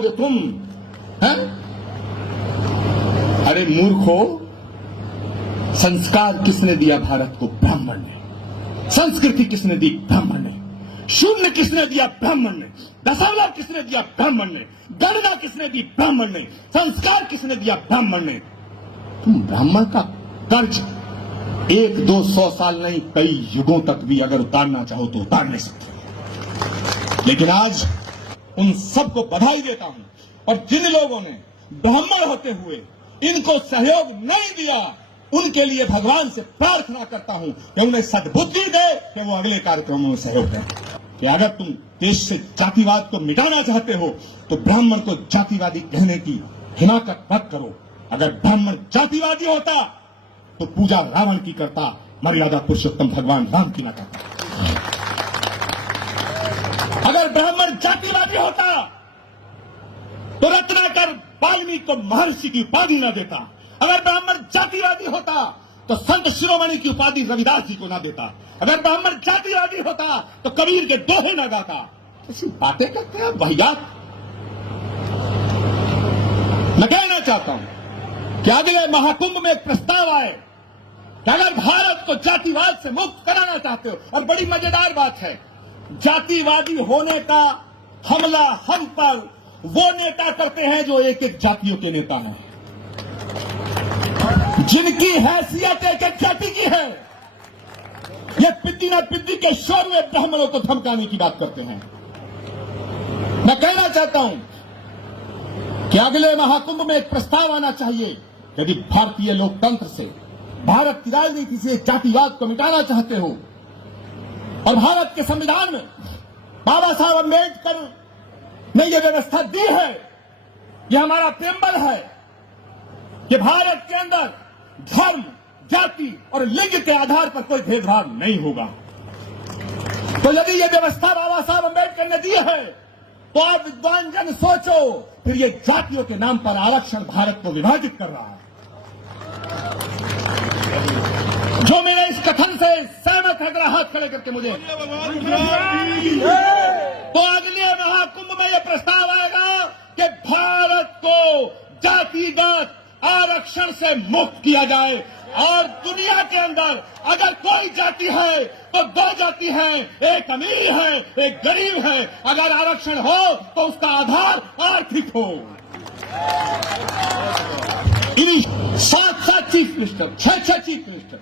खाओगे तुम? हैं? अरे मूर्खो, संस्कार किसने दिया भारत को? ब्राह्मण ने। संस्कृति किसने दी? ब्राह्मण ने। शून्य किसने दिया? ब्राह्मण ने। दशमलव किसने दिया? ब्राह्मण ने। गणना किसने दी? ब्राह्मण ने। संस्कार किसने दिया? ब्राह्मण ने। तुम ब्राह्मण का कर्ज 1, 2, 100 साल नहीं, कई युगों तक भी अगर उतारना चाहो तो उतार नहीं सकते। लेकिन आज उन सबको बधाई देता हूं, और जिन लोगों ने ब्राह्मण होते हुए इनको सहयोग नहीं दिया, उनके लिए भगवान से प्रार्थना करता हूं कि उन्हें सद्बुद्धि दे कि वो अगले कार्यक्रमों में सहयोग दें। कि अगर तुम देश से जातिवाद को मिटाना चाहते हो तो ब्राह्मण को जातिवादी कहने की हिमाकत मत करो। अगर ब्राह्मण जातिवादी होता तो पूजा रावण की करता, मर्यादा पुरुषोत्तम भगवान राम की न करता। अगर ब्राह्मण जातिवादी होता तो रत्नाकर वाल्मीकि को महर्षि की उपाधि न देता। अगर ब्राह्मण जातिवादी होता तो संत शिरोमणि की उपाधि रविदास जी को न देता। अगर ब्राह्मण जातिवादी होता तो कबीर के दोहे न गाता। कैसी बातें करते हैं वाहियात। मैं कहना चाहता हूं कि अगले महाकुंभ में एक प्रस्ताव आए कि अगर भारत को जातिवाद से मुक्त कराना चाहते हो, और बड़ी मजेदार बात है, जातिवादी होने का हमला हम पर वो नेता करते हैं जो एक एक जातियों के नेता हैं, जिनकी हैसियत एक एक जाति की है। ये पिद्दी न पिद्दी के शोर में ब्राह्मणों को धमकाने की बात करते हैं। मैं कहना चाहता हूं कि अगले महाकुंभ में एक प्रस्ताव आना चाहिए। यदि भारतीय लोकतंत्र से, भारत की राजनीति से जातिवाद को मिटाना चाहते हो, और भारत के संविधान में बाबा साहब अम्बेडकर ने यह व्यवस्था दी है, यह हमारा प्रेम्बल है कि भारत के अंदर धर्म, जाति और लिंग के आधार पर कोई भेदभाव नहीं होगा। तो यदि यह व्यवस्था बाबा साहब अम्बेडकर ने दी है तो आप विद्वान जन सोचो, फिर ये जातियों के नाम पर आरक्षण भारत को विभाजित कर रहा है। जो मेरे इस कथन से सहमत है, जरा हाथ खड़े करके मुझे। तो अगले महाकुंभ में यह प्रस्ताव आएगा कि भारत को जातिगत आरक्षण से मुक्त किया जाए, और दुनिया के अंदर अगर कोई जाति है तो 2 जाति है, एक अमीर है, एक गरीब है। अगर आरक्षण हो तो उसका आधार आर्थिक हो। 7 चीफ मिनिस्टर, 6 चीफ मिनिस्टर।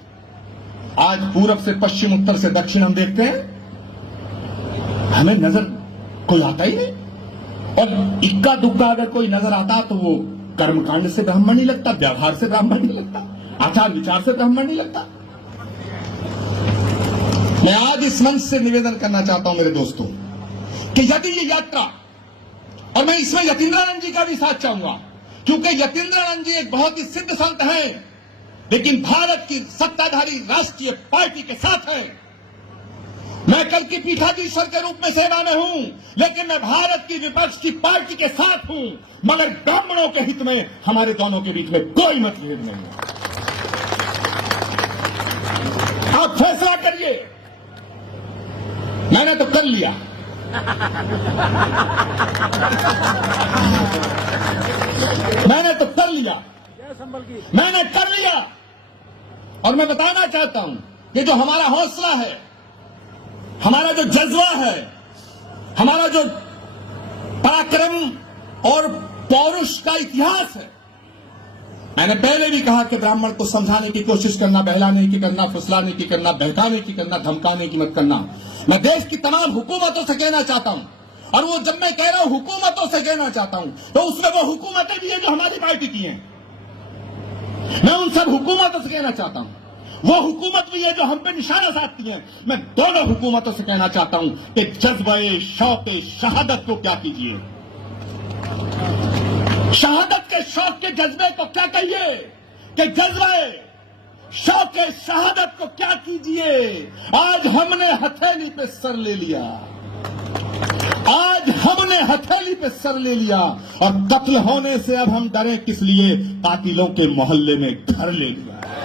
आज पूरब से पश्चिम, उत्तर से दक्षिण हम देखते हैं, हमें नजर कोई आता ही नहीं। और इक्का दुक्का अगर कोई नजर आता तो वो कर्मकांड से ब्राह्मण नहीं लगता, व्यवहार से ब्राह्मण नहीं लगता, आचार विचार से ब्राह्मण नहीं लगता। मैं आज इस मंच से निवेदन करना चाहता हूं मेरे दोस्तों कि यदि ये यात्रा, और मैं इसमें यतीन्द्रानंद जी का भी साथ चाहूंगा, क्योंकि यतीन्द्रानंद जी एक बहुत ही सिद्ध संत हैं, लेकिन भारत की सत्ताधारी राष्ट्रीय पार्टी के साथ हैं। मैं कल की पीठाधीश्वर के रूप में सेवा में हूं, लेकिन मैं भारत की विपक्ष की पार्टी के साथ हूं, मगर ब्राह्मणों के हित में हमारे दोनों के बीच में कोई मतभेद नहीं है। आप फैसला करिए। मैंने तो कर लिया। मैंने तो कर लिया। मैंने कर लिया। और मैं बताना चाहता हूं कि जो हमारा हौसला है, हमारा जो जज्बा है, हमारा जो पराक्रम और पौरुष का इतिहास है, मैंने पहले भी कहा कि ब्राह्मण को समझाने की कोशिश करना, बहलाने की करना, फुसलाने की करना, बहकाने की करना, धमकाने की मत करना। मैं देश की तमाम हुकूमतों से कहना चाहता हूं, और वो जब मैं कह रहा हूं हुकूमतों से कहना चाहता हूं, तो उसमें वो हुकूमतें भी हैं जो हमारी पार्टी की हैं। मैं उन सब हुकूमतों से कहना चाहता हूं, वो हुकूमत भी है जो हम पे निशाना साधती है। मैं दोनों हुकूमतों से कहना चाहता हूं कि जज्बे शौक शहादत को क्या कीजिए, शहादत के शौक के जज्बे को क्या कहिए, कि जज्बे शौक शहादत को क्या कीजिए। आज हमने हथेली पे सर ले लिया, आज हमने हथेली पे सर ले लिया, और कत्ल होने से अब हम डरे किस लिए? कातिलों के मोहल्ले में घर ले लिया।